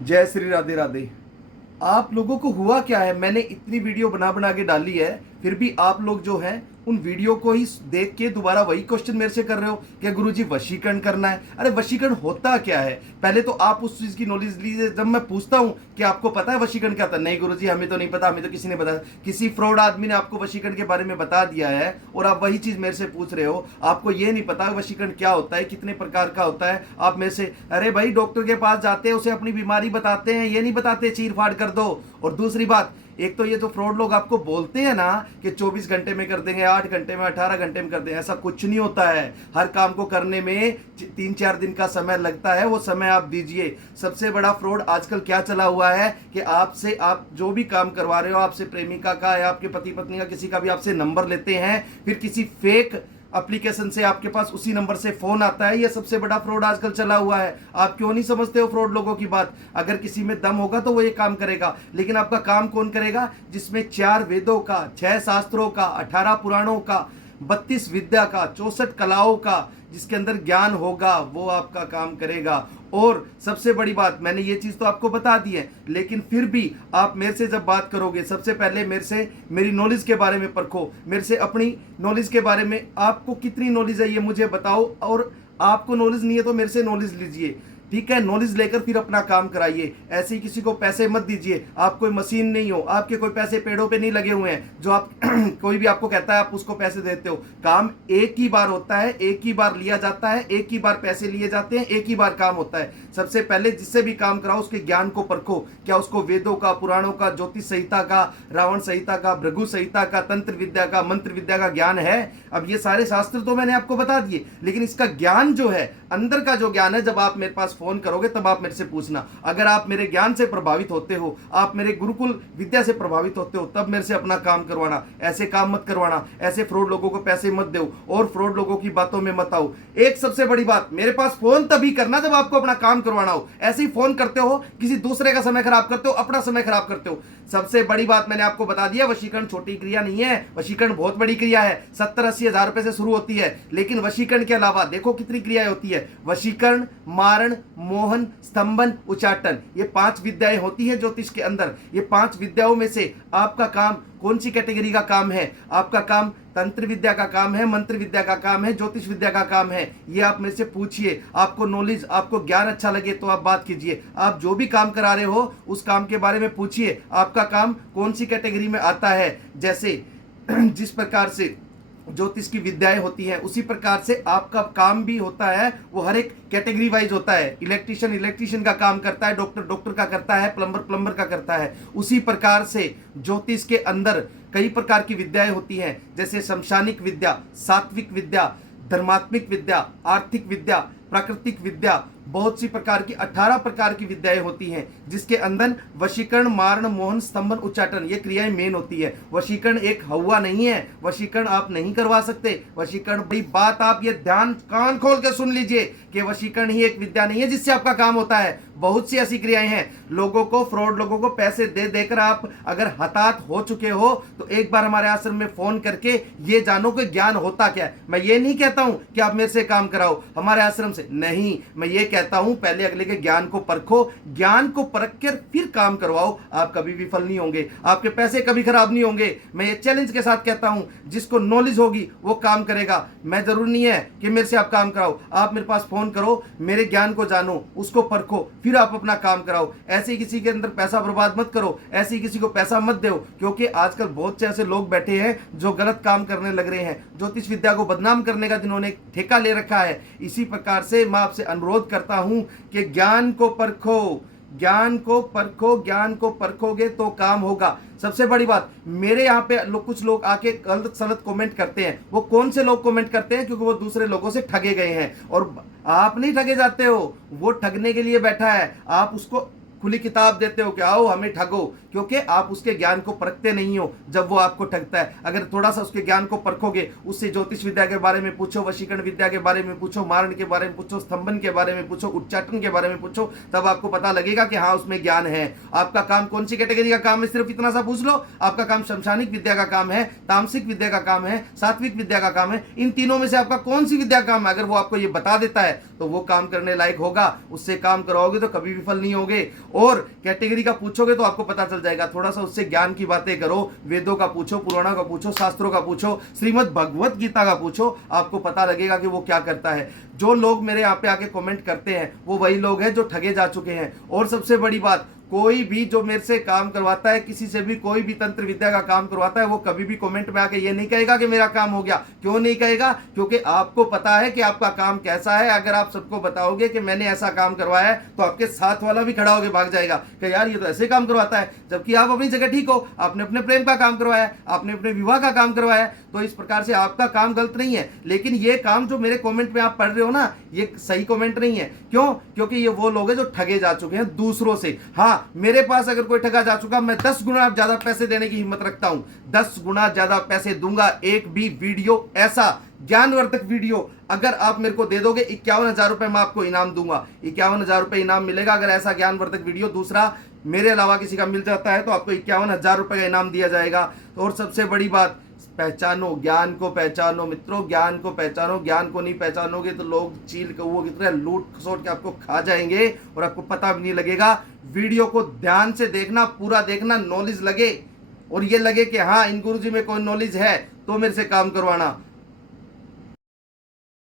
जय श्री राधे राधे। आप लोगों को हुआ क्या है, मैंने इतनी वीडियो बना बना के डाली है, फिर भी आप लोग जो है उन वीडियो को ही देख के दोबारा वही क्वेश्चन मेरे से कर रहे हो कि गुरुजी वशीकरण करना है। अरे वशीकरण होता क्या है, पहले तो आप उस चीज की नॉलेज लीजिए। जब मैं पूछता हूं कि आपको पता है वशीकरण क्या होता है, नहीं गुरुजी हमें तो नहीं पता, हमें तो किसी ने बताया, किसी फ्रॉड आदमी ने आपको वशीकरण के बारे में बता दिया है और आप वही चीज मेरे से पूछ रहे हो। आपको ये नहीं पता वशीकरण क्या होता है, कितने प्रकार का होता है। आप मेरे से, अरे भाई डॉक्टर के पास जाते हैं, उसे अपनी बीमारी बताते हैं, ये नहीं बताते चीर फाड़ कर दो। और दूसरी बात, एक तो ये जो फ्रॉड लोग आपको बोलते हैं ना कि 24 घंटे में कर देंगे, 8 घंटे में, 18 घंटे में कर देंगे, ऐसा कुछ नहीं होता है। हर काम को करने में 3-4 दिन का समय लगता है, वो समय आप दीजिए। सबसे बड़ा फ्रॉड आजकल क्या चला हुआ है कि आपसे, आप जो भी काम करवा रहे हो, आपसे प्रेमिका का या आपके पति पत्नी का किसी का भी आपसे नंबर लेते हैं, फिर किसी फेक एप्लीकेशन से आपके पास उसी नंबर से फोन आता है। ये सबसे बड़ा फ्रॉड आजकल चला हुआ है। आप क्यों नहीं समझते हो फ्रॉड लोगों की बात? अगर किसी में दम होगा तो वो ये काम करेगा, लेकिन आपका काम कौन करेगा? जिसमें 4 वेदों का, 6 शास्त्रों का, 18 पुराणों का, 32 विद्या का, 64 कलाओं का, जिसके अंदर ज्ञान होगा, वो आपका काम करेगा। और सबसे बड़ी बात, मैंने ये चीज तो आपको बता दी है, लेकिन फिर भी आप मेरे से जब बात करोगे, सबसे पहले मेरे से मेरी नॉलेज के बारे में परखो, मेरे से अपनी नॉलेज के बारे में, आपको कितनी नॉलेज है ये मुझे बताओ। और आपको नॉलेज नहीं है तो मेरे से नॉलेज लीजिए, ठीक है? नॉलेज लेकर फिर अपना काम कराइए। ऐसे ही किसी को पैसे मत दीजिए। आप कोई मशीन नहीं हो, आपके कोई पैसे पेड़ों पे नहीं लगे हुए हैं जो आप कोई भी आपको कहता है आप उसको पैसे देते हो। काम एक ही बार होता है, एक ही बार लिया जाता है, एक ही बार पैसे लिए जाते हैं, एक ही बार काम होता है। सबसे पहले जिससे भी काम कराओ उसके ज्ञान को परखो। क्या उसको वेदों का, पुराणों का, ज्योतिष संहिता का, रावण संहिता का, भृगु संहिता का, तंत्र विद्या का, मंत्र विद्या का ज्ञान है? अब ये सारे शास्त्र तो मैंने आपको बता दिए, लेकिन इसका ज्ञान जो है, अंदर का जो ज्ञान है, जब आप मेरे पास फोन करोगे तब आप मेरे से पूछना। अगर आप मेरे ज्ञान से प्रभावित होते हो, आप मेरे गुरुकुल विद्या से प्रभावित होते हो, तब मेरे से अपना काम करवाना। ऐसे काम मत करवाना, ऐसे फ्रॉड लोगों को पैसे मत दो और फ्रॉड लोगों की बातों में मत आओ। एक सबसे बड़ी बात, मेरे पास फोन तभी करना जब आपको अपना काम करवाना हो। ऐसे ही फोन करते हो, किसी दूसरे का समय खराब करते हो, अपना समय खराब करते हो। सबसे बड़ी बात मैंने आपको बता दिया, वशीकरण छोटी क्रिया नहीं है, वशीकरण बहुत बड़ी क्रिया है। 70-80 हजार रुपए से शुरू होती है, लेकिन वशीकरण के अलावा देखो कितनी क्रियाएं होती है। वशीकरण, मारण, मोहन, स्तंभन, उच्चाटन, ये 5 विद्याएं होती है ज्योतिष के अंदर। ये 5 विद्याओं में से आपका काम कौन सी कैटेगरी का काम है? आपका काम तंत्र विद्या का काम है, मंत्र विद्या का काम है, ज्योतिष विद्या का काम है। ये आप मेरे से पूछिए। आपको नॉलेज, आपको ज्ञान अच्छा लगे तो आप बात कीजिए। आप जो भी काम करा रहे हो उस काम के बारे में पूछिए, आपका काम कौन सी कैटेगरी में आता है। जैसे जिस प्रकार से ज्योतिष की विद्याएं होती हैं, उसी प्रकार से आपका काम भी होता है, वो हर एक कैटेगरी वाइज होता है। इलेक्ट्रिशियन इलेक्ट्रिशियन का काम करता है, डॉक्टर डॉक्टर का करता है, प्लम्बर प्लम्बर का करता है। उसी प्रकार से ज्योतिष के अंदर कई प्रकार की विद्याएं होती हैं, जैसे शमशानिक विद्या, सात्विक विद्या, धर्मात्मिक विद्या, आर्थिक विद्या, प्राकृतिक विद्या, बहुत सी प्रकार की 18 प्रकार की विद्याएं होती हैं, जिसके अंदर वशीकरण, मारण, मोहन, स्तंभन, उच्चाटन, ये क्रियाएं मेन होती है। वशीकरण एक हवा नहीं है, वशीकरण आप नहीं करवा सकते। वशीकरण, बड़ी बात आप ये ध्यान कान खोल के सुन लीजिए कि वशीकरण ही एक विद्या नहीं है जिससे आपका काम होता है। बहुत सी ऐसी क्रियाएं हैं। लोगों को, फ्रॉड लोगों को पैसे दे देकर आप अगर हताहत हो चुके हो तो एक बार हमारे आश्रम में फोन करके ये जानो कि ज्ञान होता क्या है। मैं ये नहीं कहता हूं कि आप मेरे से काम कराओ हमारे आश्रम से, नहीं, मैं ये कहता हूं पहले अगले के ज्ञान को परखो, ज्ञान को परख कर फिर काम करवाओ। आप कभी विफल नहीं होंगे, आपके पैसे कभी खराब नहीं होंगे। मैं ये चैलेंज के साथ कहता हूं, जिसको नॉलेज होगी वो काम करेगा। मैं जरूरी नहीं है कि मेरे से आप काम कराओ, आप मेरे पास फोन करो, मेरे ज्ञान को जानो, उसको परखो, फिर आप अपना काम कराओ। ऐसे ही किसी के अंदर पैसा बर्बाद मत करो, ऐसे ही किसी को पैसा मत दो, क्योंकि आजकल बहुत से ऐसे लोग बैठे हैं जो गलत काम करने लग रहे हैं। ज्योतिष विद्या को बदनाम करने का जिन्होंने ठेका ले रखा है। इसी प्रकार से मैं आपसे अनुरोध करता हूं कि ज्ञान को परखो, ज्ञान को परखो, ज्ञान को परखोगे तो काम होगा। सबसे बड़ी बात, मेरे यहाँ पे कुछ लोग आके गलत सलत कमेंट करते हैं। वो कौन से लोग कमेंट करते हैं? क्योंकि वो दूसरे लोगों से ठगे गए हैं। और आप नहीं ठगे जाते हो, वो ठगने के लिए बैठा है। आप उसको खुली किताब देते हो कि आओ हमें ठगो, क्योंकि आप उसके ज्ञान को परखते नहीं हो जब वो आपको ठगता है। अगर थोड़ा सा उसके ज्ञान को परखोगे, उससे ज्योतिष विद्या के बारे में पूछो, वशीकरण विद्या के बारे में पूछो, मारण के बारे में पूछो, स्तंभन के बारे में पूछो, उच्चाटन के बारे में पूछो, तब आपको पता लगेगा कि हाँ उसमें ज्ञान है। आपका काम कौन सी कैटेगरी का काम है, सिर्फ इतना सा पूछ लो। आपका काम शमशानिक विद्या का काम है, तामसिक विद्या का काम है, सात्विक विद्या का काम है। इन तीनों में से आपका कौन सी विद्या का काम है? अगर वो आपको ये बता देता है तो वो काम करने लायक होगा, उससे काम कराओगे तो कभी विफल नहीं होगे। और कैटेगरी का पूछोगे तो आपको पता चल जाएगा। थोड़ा सा उससे ज्ञान की बातें करो, वेदों का पूछो, पुराणों का पूछो, शास्त्रों का पूछो, श्रीमद् भगवत गीता का पूछो, आपको पता लगेगा कि वो क्या करता है। जो लोग मेरे यहाँ पे आके कमेंट करते हैं वो वही लोग हैं जो ठगे जा चुके हैं। और सबसे बड़ी बात, कोई भी जो मेरे से काम करवाता है, किसी से भी कोई भी तंत्र विद्या का काम करवाता है, वो कभी भी कमेंट में आके ये नहीं कहेगा कि मेरा काम हो गया। क्यों नहीं कहेगा? क्योंकि आपको पता है कि आपका काम कैसा है। अगर आप सबको बताओगे कि मैंने ऐसा काम करवाया है तो आपके साथ वाला भी खड़ा होकर भाग जाएगा कि यार ये तो ऐसे काम करवाता है, जबकि आप अपनी जगह ठीक हो, आपने अपने प्रेम का काम करवाया है, आपने अपने विवाह का काम करवाया है। तो इस प्रकार से आपका काम गलत नहीं है, लेकिन ये काम जो मेरे कमेंट में आप पढ़ रहे हो ना, ये सही कमेंट नहीं है। क्यों? क्योंकि ये वो लोग हैं जो ठगे जा चुके हैं दूसरों से। हाँ, मेरे पास अगर कोई ठगा जा चुका, मैं 10 गुना ज्यादा पैसे देने की हिम्मत रखता हूं, 10 गुना ज्यादा पैसे दूंगा। एक भी वीडियो ऐसा ज्ञानवर्धक वीडियो अगर आप मेरे को दे दोगे, 51,000 रुपए मैं आपको इनाम दूंगा। 51,000 रुपए इनाम मिलेगा अगर ऐसा ज्ञानवर्धक वीडियो दूसरा मेरे अलावा किसी का मिल जाता है, तो आपको 51,000 रुपए का इनाम दिया जाएगा। और सबसे बड़ी बात, पहचानो, ज्ञान को पहचानो मित्रों, ज्ञान को पहचानो। ज्ञान को नहीं पहचानोगे तो लोग चील कौओं की तरह लूट खसोट के आपको खा जाएंगे और आपको पता भी नहीं लगेगा। वीडियो को ध्यान से देखना, पूरा देखना, नॉलेज लगे और ये लगे कि हाँ इन गुरुजी में कोई नॉलेज है तो मेरे से काम करवाना।